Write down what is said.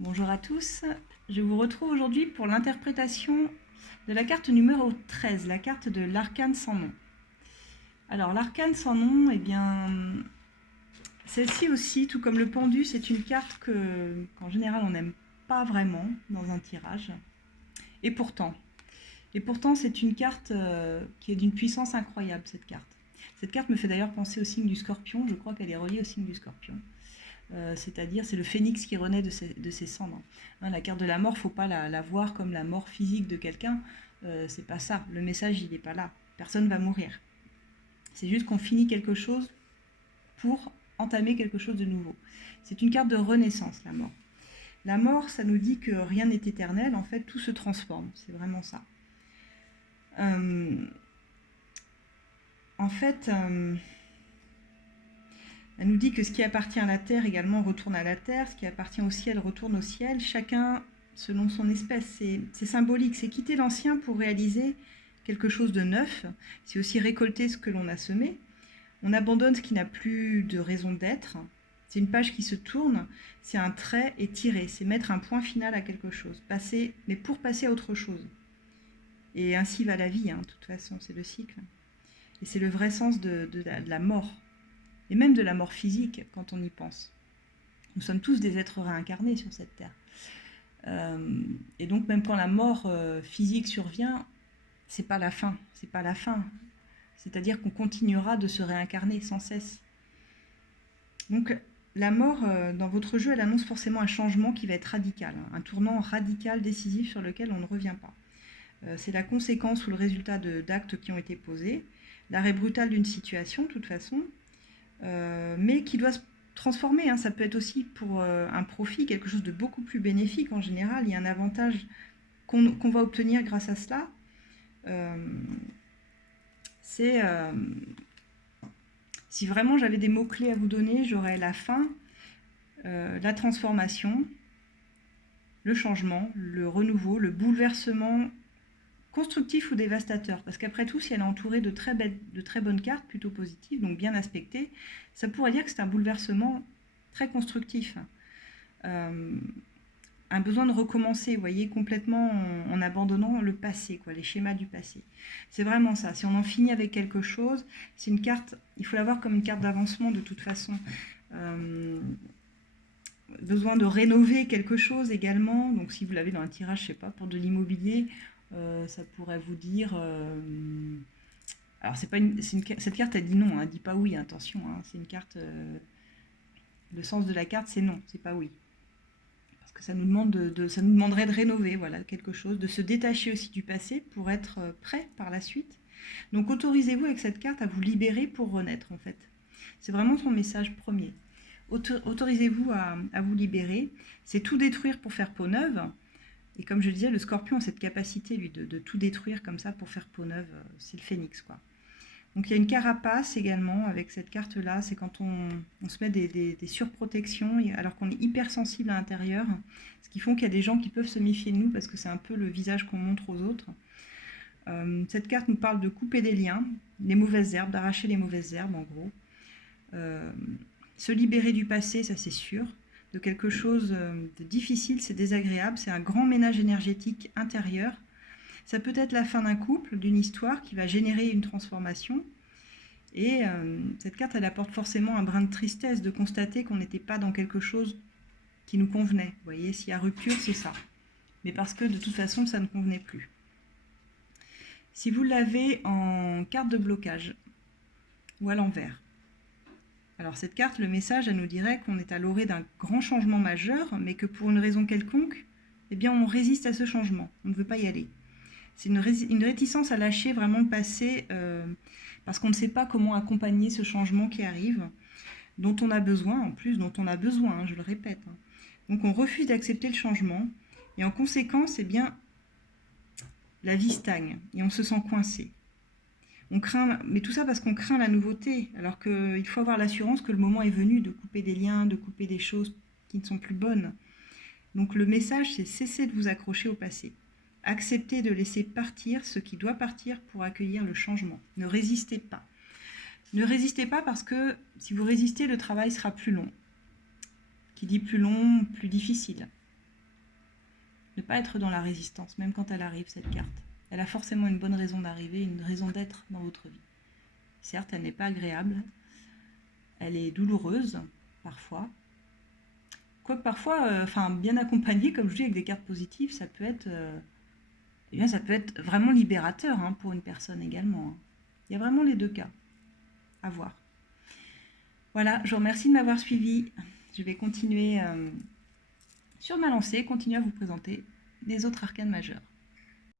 Bonjour à tous, je vous retrouve aujourd'hui pour l'interprétation de la carte numéro 13, la carte de l'arcane sans nom. Alors l'arcane sans nom, eh bien, celle-ci aussi, tout comme le pendu, c'est une carte qu'en général on n'aime pas vraiment dans un tirage. Et pourtant, c'est une carte qui est d'une puissance incroyable, cette carte. Cette carte me fait d'ailleurs penser au signe du Scorpion, je crois qu'elle est reliée au signe du Scorpion. C'est-à-dire c'est le phénix qui renaît de ses cendres. Hein, la carte de la mort, il ne faut pas la voir comme la mort physique de quelqu'un, c'est pas ça, le message il n'est pas là, personne va mourir. C'est juste qu'on finit quelque chose pour entamer quelque chose de nouveau. C'est une carte de renaissance, la mort. La mort, ça nous dit que rien n'est éternel, en fait tout se transforme, c'est vraiment ça. En fait, elle nous dit que ce qui appartient à la terre également retourne à la terre, ce qui appartient au ciel retourne au ciel, chacun selon son espèce. C'est symbolique, c'est quitter l'ancien pour réaliser quelque chose de neuf, c'est aussi récolter ce que l'on a semé. On abandonne ce qui n'a plus de raison d'être, c'est une page qui se tourne, c'est un trait et tirer, c'est mettre un point final à quelque chose, passer, mais pour passer à autre chose. Et ainsi va la vie, hein, de toute façon, c'est le cycle. Et c'est le vrai sens de la mort. Et même de la mort physique quand on y pense. Nous sommes tous des êtres réincarnés sur cette terre. Et donc même quand la mort physique survient, c'est pas la fin, c'est pas la fin. C'est-à-dire qu'on continuera de se réincarner sans cesse. Donc la mort dans votre jeu, elle annonce forcément un changement qui va être radical, hein, un tournant radical, décisif sur lequel on ne revient pas. C'est la conséquence ou le résultat d'actes qui ont été posés, l'arrêt brutal d'une situation, de toute façon, mais qui doit se transformer. Hein. Ça peut être aussi pour un profit, quelque chose de beaucoup plus bénéfique en général. Il y a un avantage qu'on va obtenir grâce à cela. Si vraiment j'avais des mots-clés à vous donner, j'aurais la fin, la transformation, le changement, le renouveau, le bouleversement constructif ou dévastateur, parce qu'après tout, si elle est entourée de très bonnes cartes, plutôt positives, donc bien aspectées, ça pourrait dire que c'est un bouleversement très constructif. Un besoin de recommencer, vous voyez, complètement en abandonnant le passé, quoi, les schémas du passé. C'est vraiment ça. Si on en finit avec quelque chose, c'est une carte, il faut la voir comme une carte d'avancement de toute façon. Besoin de rénover quelque chose également, donc si vous l'avez dans un tirage, je sais pas, pour de l'immobilier, ça pourrait vous dire... alors cette carte elle dit non, elle dit pas oui, attention, hein, c'est une carte... le sens de la carte c'est non, c'est pas oui. Parce que ça nous demanderait de rénover, voilà, quelque chose, de se détacher aussi du passé pour être prêt par la suite. Donc autorisez-vous avec cette carte à vous libérer pour renaître en fait. C'est vraiment son message premier. Autorisez-vous à vous libérer. C'est tout détruire pour faire peau neuve. Et comme je disais, le scorpion a cette capacité, lui, de tout détruire comme ça pour faire peau neuve. C'est le phénix, quoi. Donc il y a une carapace également avec cette carte-là. C'est quand on se met des surprotections alors qu'on est hypersensible à l'intérieur. Ce qui font qu'il y a des gens qui peuvent se méfier de nous parce que c'est un peu le visage qu'on montre aux autres. Cette carte nous parle de couper des liens, les mauvaises herbes, d'arracher les mauvaises herbes en gros. Se libérer du passé, ça c'est sûr. De quelque chose de difficile, c'est désagréable, c'est un grand ménage énergétique intérieur. Ça peut être la fin d'un couple, d'une histoire qui va générer une transformation. Et cette carte, elle apporte forcément un brin de tristesse de constater qu'on n'était pas dans quelque chose qui nous convenait. Vous voyez, s'il y a rupture, c'est ça. Mais parce que de toute façon, ça ne convenait plus. Si vous l'avez en carte de blocage ou à l'envers, alors cette carte, le message, elle nous dirait qu'on est à l'orée d'un grand changement majeur, mais que pour une raison quelconque, eh bien, on résiste à ce changement, on ne veut pas y aller. C'est une réticence à lâcher vraiment le passé, parce qu'on ne sait pas comment accompagner ce changement qui arrive, dont on a besoin, en plus, dont on a besoin, hein, je le répète. Hein. Donc on refuse d'accepter le changement, et en conséquence, eh bien, la vie stagne, et on se sent coincé. On craint, mais tout ça parce qu'on craint la nouveauté, alors qu'il faut avoir l'assurance que le moment est venu de couper des liens, de couper des choses qui ne sont plus bonnes. Donc le message, c'est cesser de vous accrocher au passé. Acceptez de laisser partir ce qui doit partir pour accueillir le changement. Ne résistez pas. Ne résistez pas parce que si vous résistez, le travail sera plus long. Qui dit plus long, plus difficile. Ne pas être dans la résistance, même quand elle arrive, cette carte. Elle a forcément une bonne raison d'arriver, une raison d'être dans votre vie. Certes, elle n'est pas agréable, elle est douloureuse, parfois. Quoique parfois, bien accompagnée, comme je dis, avec des cartes positives, ça peut être, ça peut être vraiment libérateur hein, pour une personne également. Hein. Il y a vraiment les deux cas à voir. Voilà, je vous remercie de m'avoir suivi. Je vais continuer sur ma lancée, continuer à vous présenter des autres arcanes majeures.